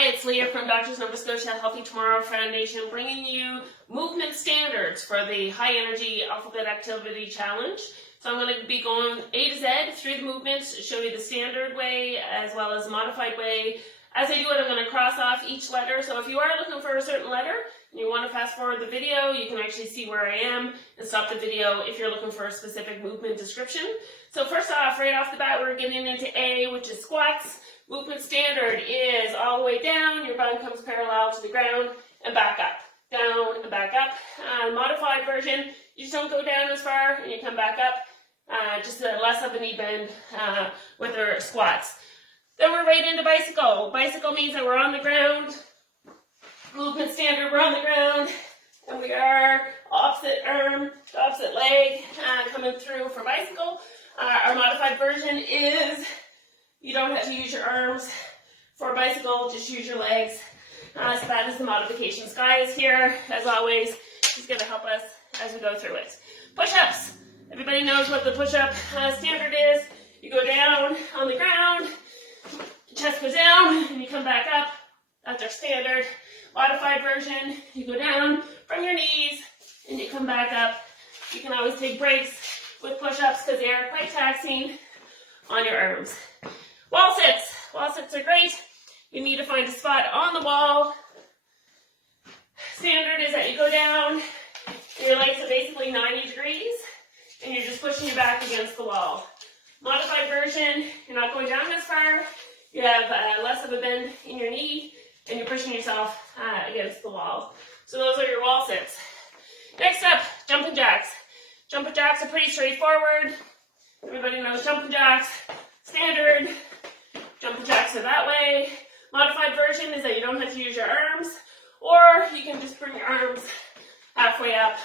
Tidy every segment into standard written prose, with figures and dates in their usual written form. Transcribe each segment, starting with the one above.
Hi, it's Leah from Doctors Nova Scotia Healthy Tomorrow Foundation, bringing you movement standards for the High Energy Alphabet Activity Challenge. So I'm going to be going A to Z through the movements, show you the standard way as well as the modified way. As I do it, I'm going to cross off each letter. So if you are looking for a certain letter and you want to fast forward the video, you can actually see where I am and stop the video if you're looking for a specific movement description. So first off, right off the bat, we're getting into A, which is squats. Movement standard is all the way down, your bum comes parallel to the ground, and back up. Down and back up. Modified version, you just don't go down as far and you come back up. Just less of a knee bend with our squats. Then we're right into bicycle. Bicycle means that we're on the ground. Movement standard, we're on the ground. And we are opposite arm, opposite leg coming through for bicycle. Our modified version is you don't have to use your arms for a bicycle, just use your legs. So that is the modification. Sky is here, as always. She's going to help us as we go through it. Push-ups. Everybody knows what the push-up standard is. You go down on the ground, chest goes down, and you come back up. That's our standard. Modified version, you go down from your knees, and you come back up. You can always take breaks with push-ups because they are quite taxing on your arms. Wall sits. Wall sits are great. You need to find a spot on the wall. Standard is that you go down, and your legs are basically 90 degrees, and you're just pushing your back against the wall. Modified version, you're not going down as far. You have less of a bend in your knee, and you're pushing yourself against the wall. So those are your wall sits. Next up, jumping jacks. Jumping jacks are pretty straightforward. Everybody knows jumping jacks. Standard, jumping jacks are that way. Modified version is that you don't have to use your arms, or you can just bring your arms halfway up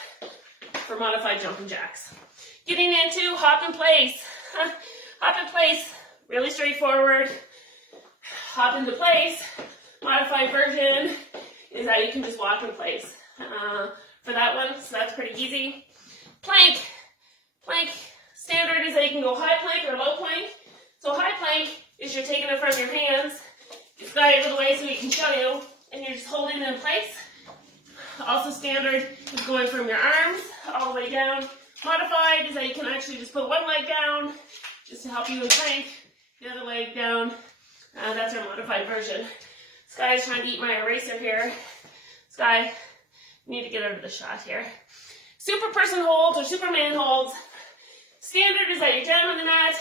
for modified jumping jacks. Getting into hop in place. Hop in place, really straightforward. Hop into place. Modified version is that you can just walk in place for that one, so that's pretty easy. Plank. Plank standard is that you can go high plank or low plank. So high plank is you're taking it from your hands. It's got it out of the way so we can show you, and you're just holding it in place. Also standard is going from your arms all the way down. Modified is that you can actually just put one leg down just to help you in plank, the other leg down. That's our modified version. Sky's trying to eat my eraser here. Sky, you need to get out of the shot here. Super person holds or Superman holds. Standard is that you're down on the mat,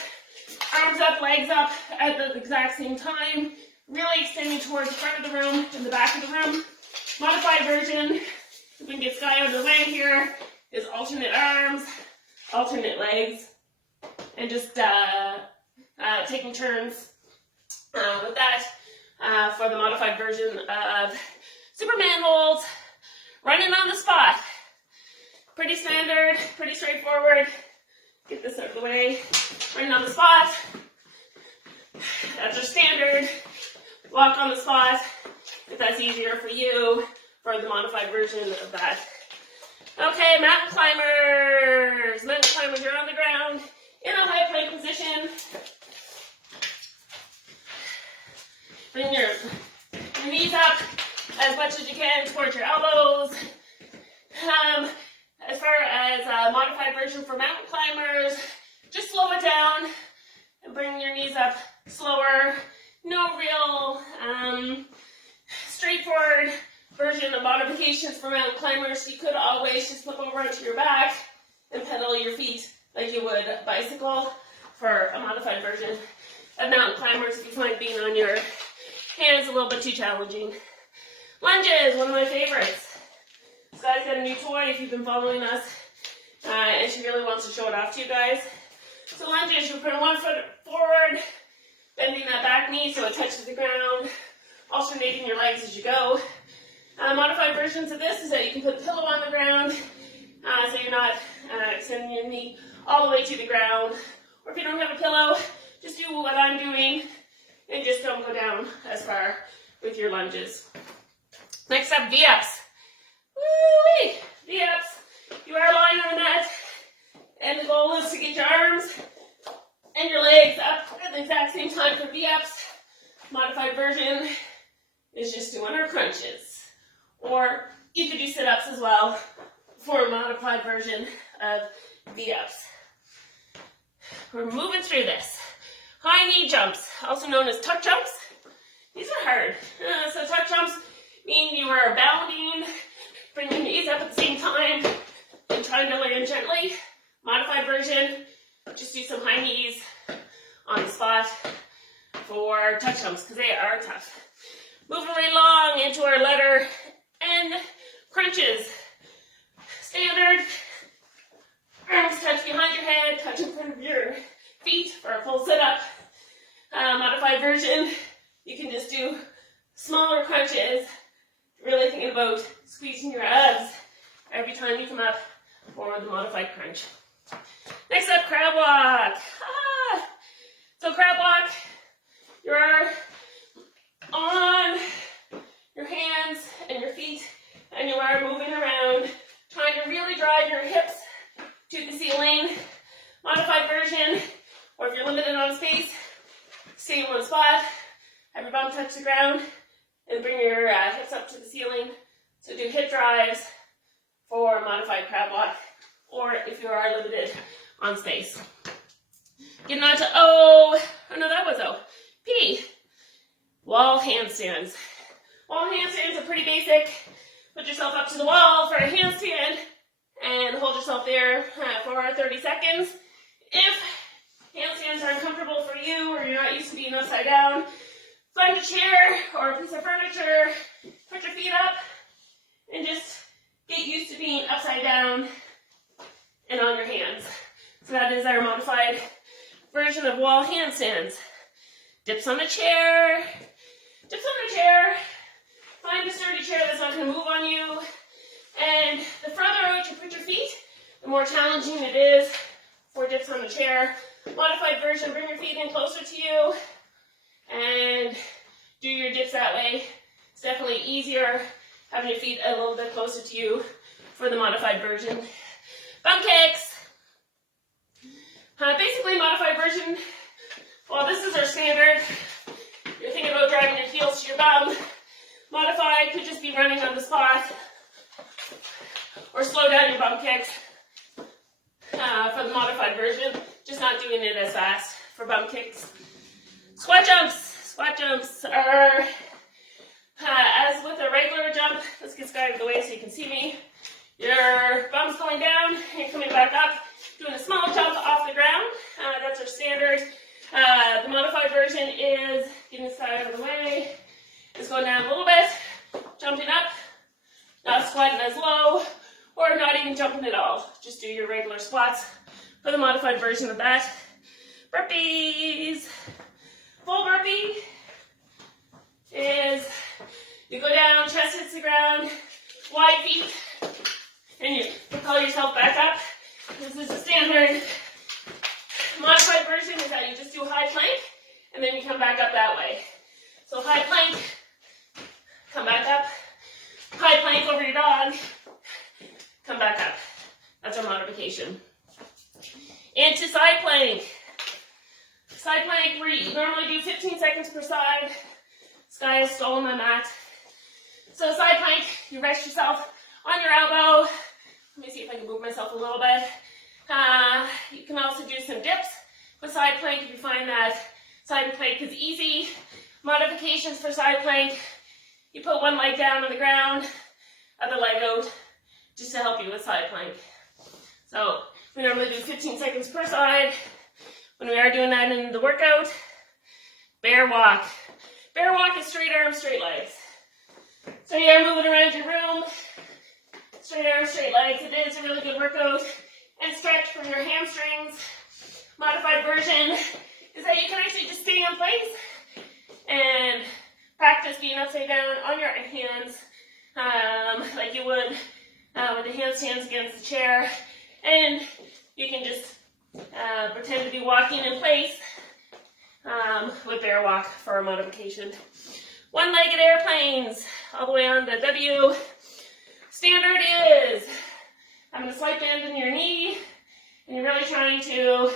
arms up, legs up at the exact same time, really extending towards the front of the room and the back of the room. Modified version, if we can get Sky out of the way here, is alternate arms, alternate legs, and just taking turns with that for the modified version of Superman holds. Running on the spot. Pretty standard, pretty straightforward. Get this out of the way. Running on the spot. That's our standard. Walk on the spot, if that's easier for you, for the modified version of that. Okay, mountain climbers. Mountain climbers, you're on the ground in a high plank position. Bring your knees up as much as you can towards your elbows. As far as a modified version for mountain climbers, just slow it down and bring your knees up slower. No real straightforward version of modifications for mountain climbers. You could always just flip over onto your back and pedal your feet like you would a bicycle for a modified version of mountain climbers if you find being on your hands a little bit too challenging. Lunges, one of my favorites. Sky's got a new toy if you've been following us, and she really wants to show it off to you guys. So lunges, you put one foot forward, bending that back knee so it touches the ground, alternating your legs as you go. Modified versions of this is that you can put a pillow on the ground, so you're not extending your knee all the way to the ground. Or if you don't have a pillow, just do what I'm doing and just don't go down as far with your lunges. Next up, V-ups. Woo-wee! V-ups. You are lying on the mat, and the goal is to get your arms and your legs up at the exact same time for V-ups. Modified version is just doing our crunches. Or you could do sit-ups as well for a modified version of V-ups. We're moving through this. High knee jumps, also known as tuck jumps. These are hard. So tuck jumps mean you are bounding, bringing your knees up at the same time, and trying to land gently. Modified version, just do some high knees on the spot for tuck jumps because they are tough. Moving right along into our letter N crunches. Standard, arms touch behind your head, touch in front of your feet for a full sit-up. Modified version, you can just do smaller crunches. Really thinking about squeezing your abs every time you come up for the modified crunch. Next up, crab walk. So crab walk, you're on your hands and your feet, and you are moving around, trying to really drive your hips to the ceiling. Modified version, or if you're limited on space, stay in one spot, have your bum touch the ground, and bring your hips up to the ceiling. So do hip drives for modified crab walk, or if you are limited on space. Getting on to O, oh no, that was O. P, wall handstands. Wall handstands are pretty basic. Put yourself up to the wall for a handstand and hold yourself there for 30 seconds. If handstands are uncomfortable for you or you're not used to being upside down, find a chair or a piece of furniture, put your feet up, and just get used to being upside down and on your hands. So that is our modified version of wall handstands. Dips on a chair, dips on a chair. Find a sturdy chair that's not going to move on you. And the further out you put your feet, the more challenging it is for dips on the chair. Modified version, bring your feet in closer to you and do your dips that way. It's definitely easier having your feet a little bit closer to you for the modified version. Bum kicks. Basically, modified version, well, this is our standard. You're thinking about driving your heels to your bum. Modified could just be running on the spot or slow down your bum kicks for the modified version, just not doing it as fast for bum kicks. Squat jumps. Squat jumps are, as with a regular jump, let's get out of the way so you can see me. Your bum's going down, you're coming back up, doing a small jump off the ground. That's our standard. The modified version is getting this guy out of the way. It's going down a little bit, jumping up, not squatting as low, or not even jumping at all. Just do your regular squats for the modified version of that. Burpees. Full burpee is you go down, chest hits the ground, wide feet, and you propel yourself back up. This is a standard. Modified version is that you just do a high plank, and then you come back up that way. So high plank, come back up. High plank over your dog, come back up. That's our modification. Into side plank. Side plank, we normally do 15 seconds per side. This guy is stolen my mat. So side plank, you rest yourself on your elbow. Let me see if I can move myself a little bit. You can also do some dips with side plank if you find that side plank is easy. Modifications for side plank, you put one leg down on the ground, other leg out, just to help you with side plank. So we normally do 15 seconds per side. When we are doing that in the workout, bear walk. Bear walk is straight arms, straight legs. So you are moving around your room, straight arms, straight legs. It is a really good workout and stretch from your hamstrings. Modified version is that you can actually just stay in place and practice being upside down on your hands like you would with the handstands against the chair. And you can just pretend to be walking in place with bear walk for a modification. One-legged airplanes, all the way on to W. Standard is having a slight bend in your knee, and you're really trying to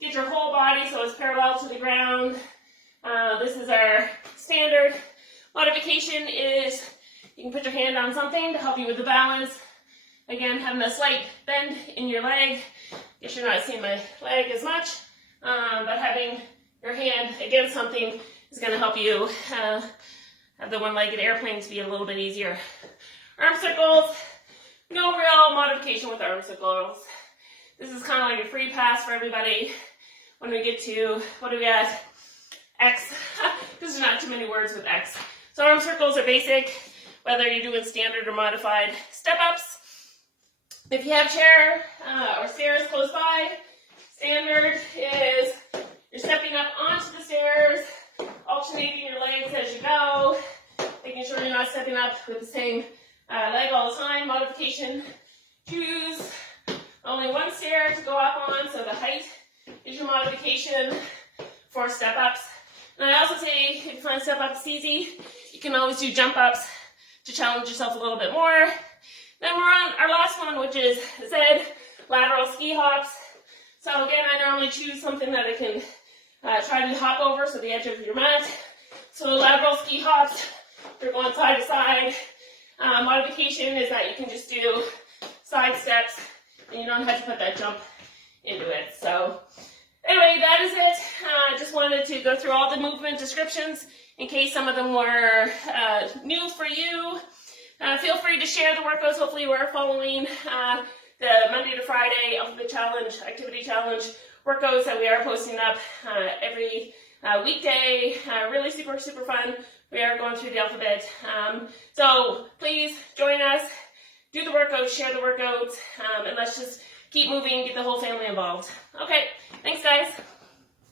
get your whole body so it's parallel to the ground. This is our standard. Modification is you can put your hand on something to help you with the balance. Again, having a slight bend in your leg. Guess you're not seeing my leg as much, but having your hand against something is going to help you have the one-legged airplanes be a little bit easier. Arm circles, no real modification with arm circles. This is kind of like a free pass for everybody when we get to, what do we at? X, because there's not too many words with X. So arm circles are basic, whether you're doing standard or modified. Step-ups, if you have chair or stairs close by, standard is you're stepping up onto the stairs, alternating your legs as you go, making sure you're not stepping up with the same leg all the time. Modification, choose only one stair to go up on, so the height is your modification for step-ups. And I also say, if you find step-ups easy, you can always do jump-ups to challenge yourself a little bit more. Then we're on our last one, which is Z, lateral ski hops. So again, I normally choose something that I can try to hop over, so the edge of your mat. So lateral ski hops, you're going side to side. Modification is that you can just do side steps, and you don't have to put that jump into it. So anyway, that is it. Just wanted to go through all the movement descriptions in case some of them were new for you. Feel free to share the workouts. Hopefully you are following the Monday to Friday Alphabet Challenge, Activity Challenge workouts that we are posting up every weekday. Really super, super fun. We are going through the alphabet. So please join us, do the workouts, share the workouts, and let's just keep moving, get the whole family involved. Okay, thanks guys.